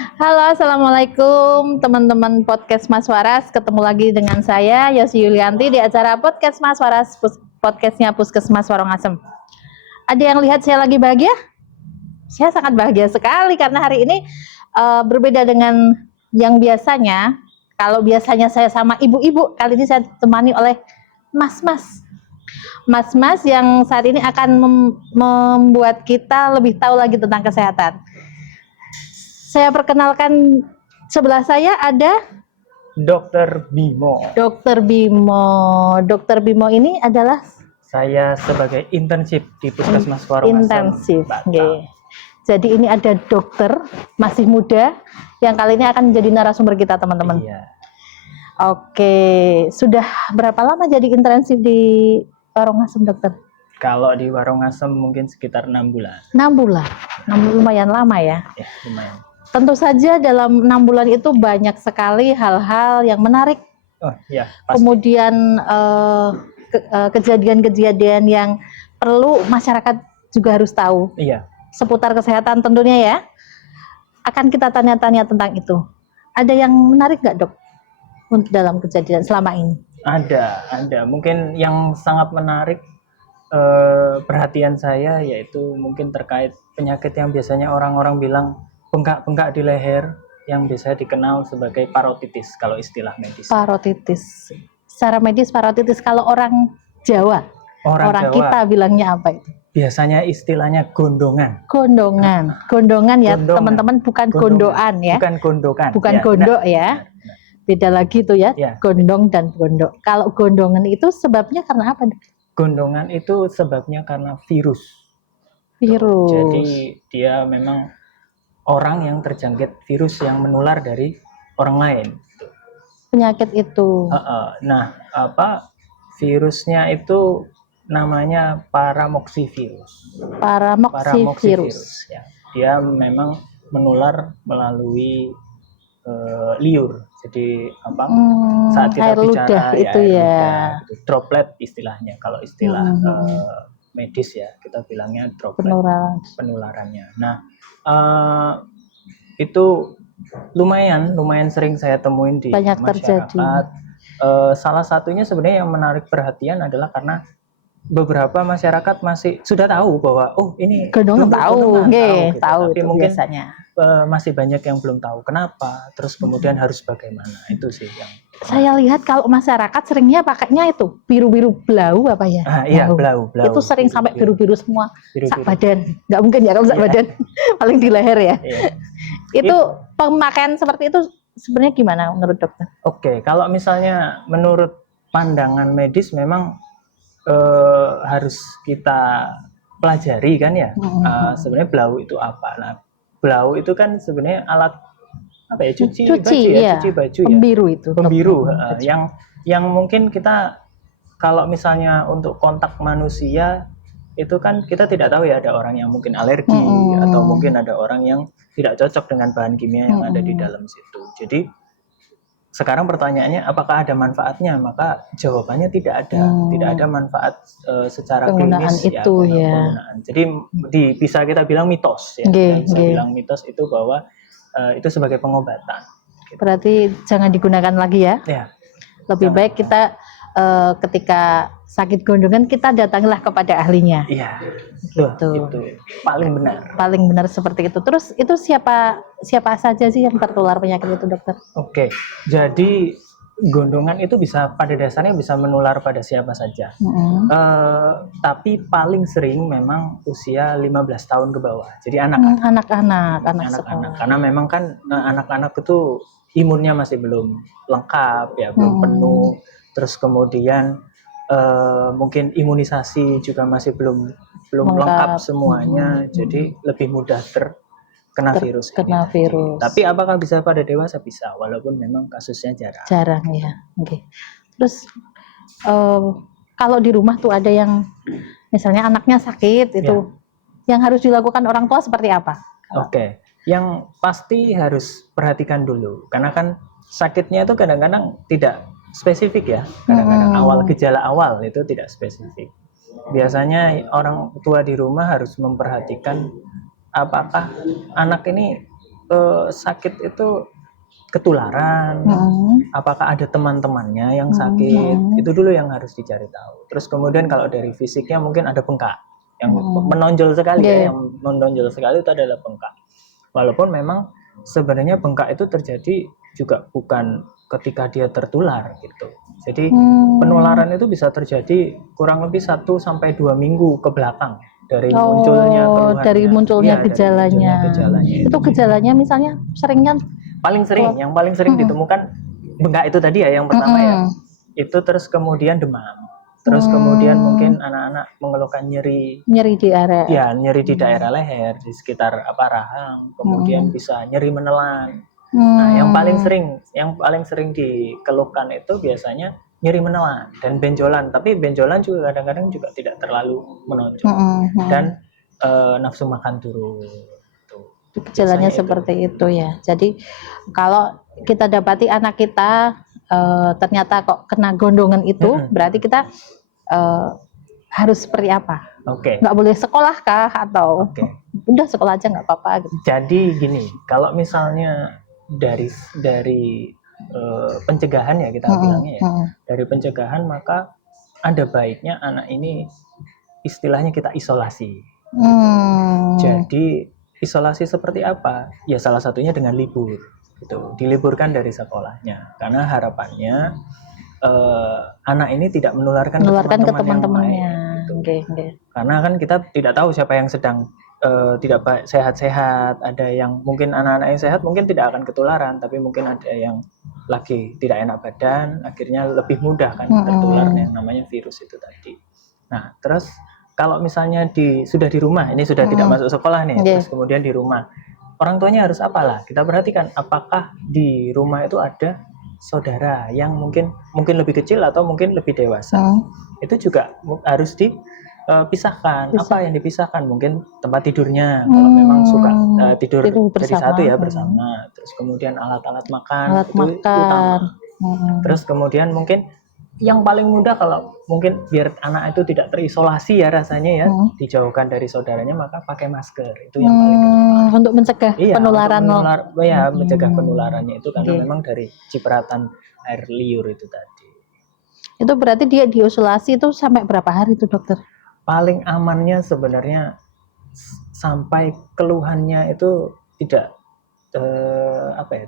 Halo, assalamualaikum teman-teman podcast Mas Waras. Ketemu lagi dengan saya Yosi Yulianti di acara podcast Mas Waras, podcastnya Puskesmas Warongasem. Ada yang lihat saya lagi bahagia? Saya sangat bahagia sekali karena hari ini berbeda dengan yang biasanya. Kalau biasanya saya sama ibu-ibu, kali ini saya ditemani oleh mas-mas. Mas-mas yang saat ini akan membuat kita lebih tahu lagi tentang kesehatan. Saya perkenalkan, sebelah saya ada Dokter Bimo. Dokter Bimo. Dokter Bimo ini adalah Saya sebagai internship di Puskesmas Warongasem. intensif. Okay. Jadi ini ada dokter masih muda yang kali ini akan menjadi narasumber kita, teman-teman. Iya. Oke, sudah berapa lama jadi intensif di Warongasem, dokter? Kalau di Warongasem mungkin sekitar 6 bulan. 6 bulan. Lumayan lama ya. Ya, lumayan. Tentu saja dalam 6 bulan itu banyak sekali hal-hal yang menarik. Oh iya, pasti. Kemudian kejadian-kejadian yang perlu masyarakat juga harus tahu. Iya. Seputar kesehatan tentunya ya. Akan kita tanya-tanya tentang itu. Ada yang menarik nggak, Dok, untuk dalam kejadian selama ini? Ada. Mungkin yang sangat menarik perhatian saya yaitu mungkin terkait penyakit yang biasanya orang-orang bilang bengkak-bengkak di leher, yang biasa dikenal sebagai parotitis kalau istilah medis. Parotitis. Secara medis parotitis, kalau orang Jawa, orang Jawa, kita bilangnya apa itu? Biasanya istilahnya gondongan. Gondongan ya, teman-teman, bukan gondoan ya. Bukan gondokan. Bukan ya, gondok ya. Beda lagi tuh ya, gondong dan gondok. Kalau gondongan itu sebabnya karena apa? Gondongan itu sebabnya karena virus. Jadi dia memang orang yang terjangkit virus yang menular dari orang lain. Penyakit itu. Nah, virusnya itu namanya paramoxivirus. Paramoxivirus. Ya. Dia memang menular melalui liur. Jadi saat kita bicara itu ya, droplet istilahnya. Kalau istilah medis ya, kita bilangnya droplet penularannya. Nah, itu lumayan sering saya temuin di masyarakat. Salah satunya sebenarnya yang menarik perhatian adalah karena beberapa masyarakat masih sudah tahu bahwa ini gondongan, tahu, tapi mungkin biasanya masih banyak yang belum tahu kenapa, terus kemudian harus bagaimana. Itu sih yang saya lihat. Kalau masyarakat seringnya pakainya itu biru-biru blau apa ya? Iya, blau. Itu sering sampai biru-biru semua. Sak badan, nggak mungkin ya kalau sak badan, paling di leher ya. Itu pemakaian seperti itu sebenarnya gimana menurut dokter? Oke, kalau misalnya menurut pandangan medis memang harus kita pelajari kan ya. Sebenarnya blau itu apa? Nah, blau itu kan sebenarnya alat apa ya, cuci baju pembiru ya. Itu pembiru yang mungkin kita kalau misalnya untuk kontak manusia itu kan kita tidak tahu ya, ada orang yang mungkin alergi atau mungkin ada orang yang tidak cocok dengan bahan kimia yang ada di dalam situ. Jadi sekarang pertanyaannya, apakah ada manfaatnya? Maka jawabannya tidak ada manfaat secara penggunaan klinis itu ya. Penggunaan. Jadi bisa kita bilang mitos ya. Bisa bilang mitos itu bahwa itu sebagai pengobatan. Gitu. Berarti jangan digunakan lagi ya. Lebih baik kita ketika sakit gondongan kita datanglah kepada ahlinya. Iya. Itu paling benar. Paling benar seperti itu. Terus itu siapa saja sih yang tertular penyakit itu, dokter? Oke. Jadi gondongan itu pada dasarnya bisa menular pada siapa saja. Tapi paling sering memang usia 15 tahun ke bawah. Jadi anak-anak. Karena memang kan anak-anak itu imunnya masih belum lengkap ya, belum penuh. Terus kemudian mungkin imunisasi juga masih belum lengkap semuanya. Jadi lebih mudah terkena virus. Tapi apakah bisa pada dewasa? Bisa, walaupun memang kasusnya jarang ya. Terus kalau di rumah tuh ada yang misalnya anaknya sakit itu, yang harus dilakukan orang tua seperti apa? Oke, yang pasti harus perhatikan dulu, karena kan sakitnya itu kadang-kadang tidak spesifik ya. Kadang-kadang gejala awal itu tidak spesifik. Biasanya orang tua di rumah harus memperhatikan apakah anak ini sakit itu ketularan, apakah ada teman-temannya yang sakit, itu dulu yang harus dicari tahu. Terus kemudian kalau dari fisiknya mungkin ada bengkak yang menonjol sekali ya, yang menonjol sekali itu adalah bengkak. Walaupun memang sebenarnya bengkak itu terjadi juga bukan ketika dia tertular gitu. Jadi penularan itu bisa terjadi kurang lebih 1 sampai 2 minggu ke belakang dari munculnya keluhannya. Dari munculnya Iya, gejalanya. dari munculnya gejalanya itu gejalanya misalnya seringnya yang paling sering ditemukan bengkak itu tadi ya yang pertama ya. Itu terus kemudian demam. Terus kemudian mungkin anak-anak mengeluhkan nyeri di area. Ya, nyeri di daerah leher, di sekitar rahang, kemudian bisa nyeri menelan. Nah, yang paling sering dikeluhkan itu biasanya nyeri menelan dan benjolan. Tapi benjolan juga kadang-kadang juga tidak terlalu menonjol. Dan nafsu makan turun. Gejalanya seperti itu ya. Jadi kalau kita dapati anak kita ternyata kok kena gondongan itu, berarti kita harus seperti apa? Nggak boleh sekolah kah atau udah sekolah aja nggak apa-apa gitu. Jadi gini, kalau misalnya dari pencegahan ya kita bilangnya ya, dari pencegahan maka ada baiknya anak ini istilahnya kita isolasi. Jadi isolasi seperti apa? Ya salah satunya dengan libur, gitu. Diliburkan dari sekolahnya, karena harapannya anak ini tidak menularkan ke teman-temannya. Gitu. Karena kan kita tidak tahu siapa yang sedang tidak sehat-sehat, ada yang mungkin anak-anak yang sehat mungkin tidak akan ketularan, tapi mungkin ada yang lagi tidak enak badan, akhirnya lebih mudah kan tertular yang namanya virus itu tadi. Nah, terus kalau misalnya sudah di rumah, ini sudah tidak masuk sekolah nih, terus kemudian di rumah, orang tuanya harus apalah? Kita perhatikan apakah di rumah itu ada saudara yang mungkin lebih kecil atau mungkin lebih dewasa. Itu juga harus dipisahkan. Apa yang dipisahkan? Mungkin tempat tidurnya, kalau memang suka tidur jadi satu ya bersama. Terus kemudian alat-alat makan itu utama. Terus kemudian mungkin yang paling mudah kalau mungkin biar anak itu tidak terisolasi ya rasanya ya, dijauhkan dari saudaranya, maka pakai masker. Itu yang paling gampang. Untuk mencegah penularan. Mencegah penularannya itu karena memang dari cipratan air liur itu tadi. Itu berarti dia diisolasi itu sampai berapa hari itu dokter? Paling amannya sebenarnya sampai keluhannya itu tidak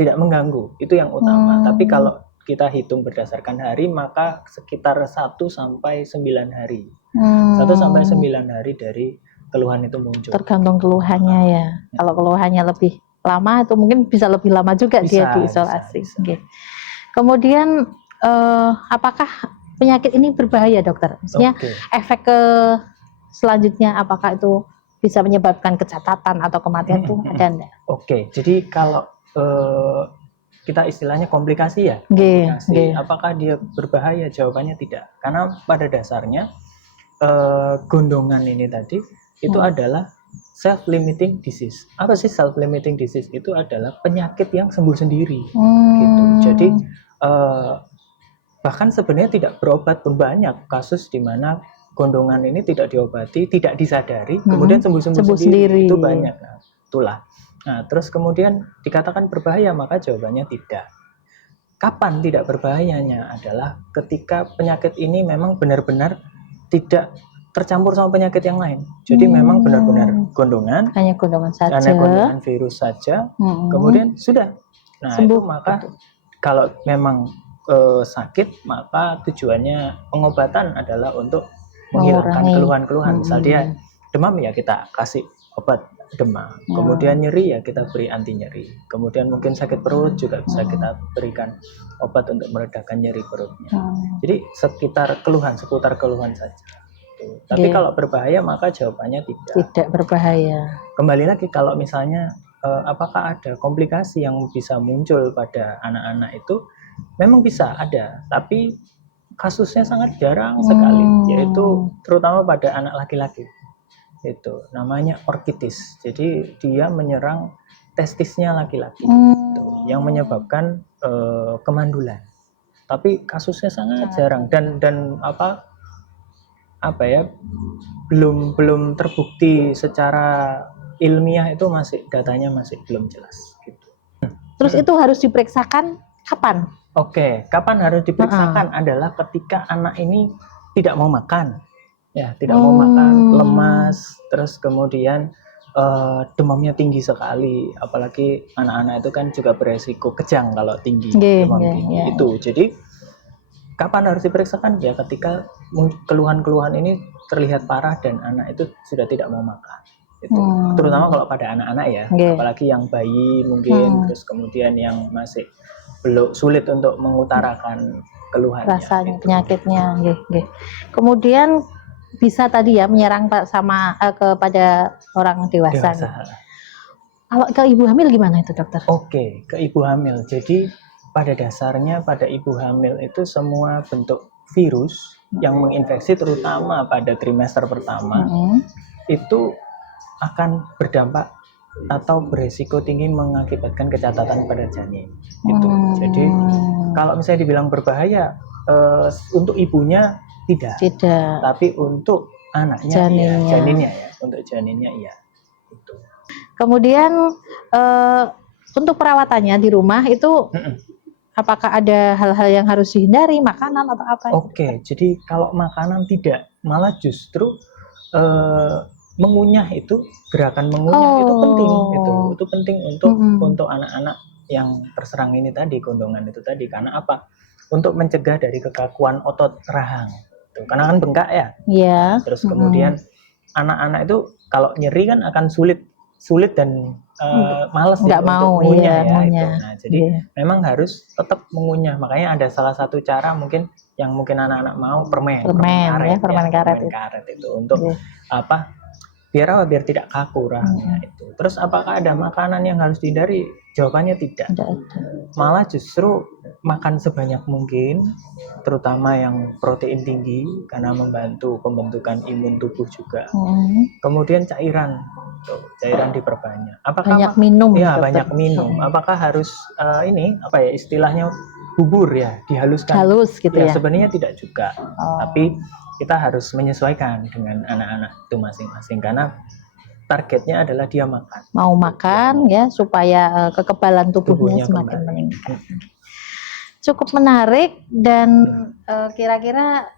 tidak mengganggu. Itu yang utama. Tapi kalau kita hitung berdasarkan hari, maka sekitar 1 sampai 9 hari. 1 sampai 9 hari dari keluhan itu muncul. Tergantung keluhannya ya. Kalau keluhannya lebih lama, itu mungkin bisa lebih lama juga dia diisolasi. Bisa. Kemudian apakah penyakit ini berbahaya dokter? Maksudnya efek ke selanjutnya apakah itu bisa menyebabkan kecacatan atau kematian itu ada enggak? Jadi kalau kita istilahnya komplikasi ya. Apakah dia berbahaya? Jawabannya tidak. Karena pada dasarnya gondongan ini tadi itu adalah self-limiting disease. Apa sih self-limiting disease? Itu adalah penyakit yang sembuh sendiri. Gitu. Jadi bahkan sebenarnya tidak berobat pun banyak kasus di mana gondongan ini tidak diobati, tidak disadari, kemudian sembuh sendiri. Itu banyak. Nah, itulah. Nah, terus kemudian dikatakan berbahaya, maka jawabannya tidak. Kapan tidak berbahayanya adalah ketika penyakit ini memang benar-benar tidak tercampur sama penyakit yang lain. Jadi memang benar-benar gondongan, hanya gondongan saja, hanya gondongan virus saja, kemudian sudah. Nah, sembuh. Itu maka kalau memang sakit, maka tujuannya pengobatan adalah untuk menghilangkan keluhan-keluhan. Misal dia demam, ya kita kasih obat demam. Kemudian nyeri, ya kita beri anti nyeri. Kemudian mungkin sakit perut juga bisa kita berikan obat untuk meredakan nyeri perutnya. Jadi seputar keluhan saja. Tapi kalau berbahaya, maka jawabannya tidak. Tidak berbahaya. Kembali lagi, kalau misalnya apakah ada komplikasi yang bisa muncul pada anak-anak itu, memang bisa ada, tapi kasusnya sangat jarang sekali, yaitu terutama pada anak laki-laki. Itu namanya orkitis. Jadi dia menyerang testisnya laki-laki, yang menyebabkan kemandulan. Tapi kasusnya sangat jarang dan belum terbukti secara ilmiah, itu datanya masih belum jelas. Gitu. Terus itu harus diperiksakan kapan? Oke, kapan harus diperiksakan adalah ketika anak ini tidak mau makan, ya, tidak mau makan, lemas, terus kemudian demamnya tinggi sekali, apalagi anak-anak itu kan juga beresiko kejang kalau tinggi, demam tinggi itu. Jadi kapan harus diperiksakan? Ya ketika keluhan-keluhan ini terlihat parah dan anak itu sudah tidak mau makan. Itu terutama kalau pada anak-anak ya, apalagi yang bayi mungkin, terus kemudian yang masih belum sulit untuk mengutarakan keluhannya, rasanya, penyakitnya. Kemudian bisa tadi ya menyerang kepada orang dewasa. Kalau ke ibu hamil gimana itu dokter? Oke, ke ibu hamil. Jadi pada dasarnya pada ibu hamil itu semua bentuk virus yang menginfeksi terutama pada trimester pertama itu akan berdampak atau beresiko tinggi mengakibatkan kecacatan pada janin. Itu. Jadi kalau misalnya dibilang berbahaya untuk ibunya tidak. Tapi untuk anaknya janinnya ya, untuk janinnya iya. Itu. Kemudian untuk perawatannya di rumah itu apakah ada hal-hal yang harus dihindari, makanan atau apa? Oke, jadi kalau makanan tidak, malah justru mengunyah itu, gerakan mengunyah itu penting, itu penting untuk anak-anak yang terserang ini tadi, gondongan itu tadi. Karena apa? Untuk mencegah dari kekakuan otot rahang. Karena kan bengkak ya. Nah, terus kemudian anak-anak itu kalau nyeri kan akan sulit dan malas nggak mau mengunyah ya. Itu. Nah, jadi memang harus tetap mengunyah. Makanya ada salah satu cara mungkin yang mungkin anak-anak mau permen karet itu untuk apa? Biar tidak kaku rahangnya itu. Terus apakah ada makanan yang harus dihindari? Jawabannya tidak. Malah justru makan sebanyak mungkin, terutama yang protein tinggi karena membantu pembentukan imun tubuh juga. Kemudian cairan diperbanyak. Apakah banyak minum? Ya, banyak minum. Apakah harus ini apa ya istilahnya bubur ya, dihaluskan? Halus gitu ya. Sebenarnya tidak juga. Tapi kita harus menyesuaikan dengan anak-anak itu masing-masing karena targetnya adalah dia mau makan ya supaya kekebalan tubuhnya semakin meningkat. Cukup menarik dan kira-kira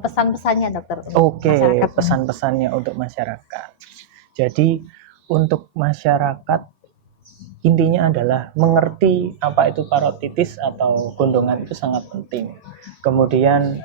pesan-pesannya dokter. Oke, pesan-pesannya untuk masyarakat. Jadi untuk masyarakat intinya adalah mengerti apa itu parotitis atau gondongan itu sangat penting. Kemudian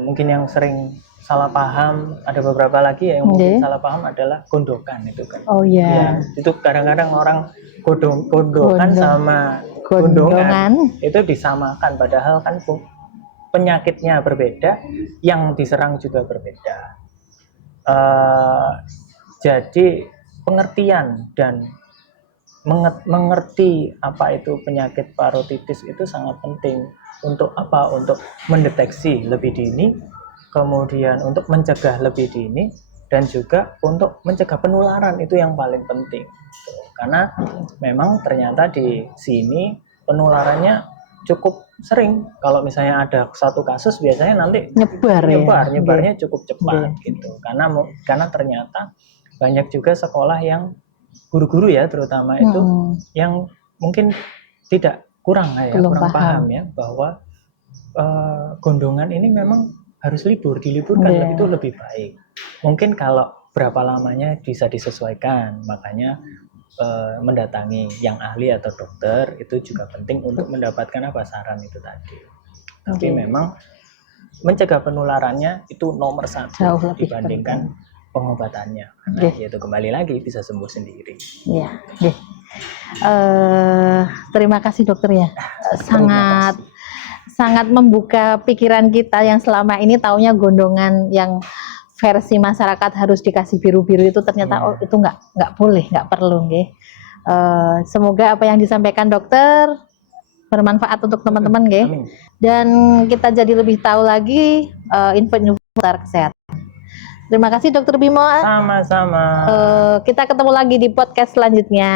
mungkin yang sering salah paham, ada beberapa lagi yang mungkin salah paham adalah gondokan itu kan. Ya, itu kadang-kadang orang gondokan sama gondongan itu disamakan, padahal kan penyakitnya berbeda, yang diserang juga berbeda. Jadi pengertian dan mengerti apa itu penyakit parotitis itu sangat penting. Untuk apa? Untuk mendeteksi lebih dini, kemudian untuk mencegah lebih dini, dan juga untuk mencegah penularan, itu yang paling penting. Karena memang ternyata di sini penularannya cukup sering. Kalau misalnya ada satu kasus biasanya nanti nyebarnya cukup cepat gitu. Karena ternyata banyak juga sekolah yang guru-guru ya terutama itu yang mungkin tidak kurang paham ya bahwa gondongan ini memang harus diliburkan itu lebih baik. Mungkin kalau berapa lamanya bisa disesuaikan, makanya mendatangi yang ahli atau dokter itu juga penting untuk mendapatkan saran itu tadi. Tapi memang mencegah penularannya itu nomor 1 dibandingkan pengobatannya. Karena yaitu kembali lagi bisa sembuh sendiri. Iya. Terima kasih dokter ya. Sangat membuka pikiran kita yang selama ini taunya gondongan yang versi masyarakat harus dikasih biru-biru itu ternyata itu nggak boleh, nggak perlu. Semoga apa yang disampaikan dokter bermanfaat untuk teman-teman. Dan kita jadi lebih tahu lagi info-info seputar kesehatan. Terima kasih Dokter Bimo. Sama-sama. Kita ketemu lagi di podcast selanjutnya.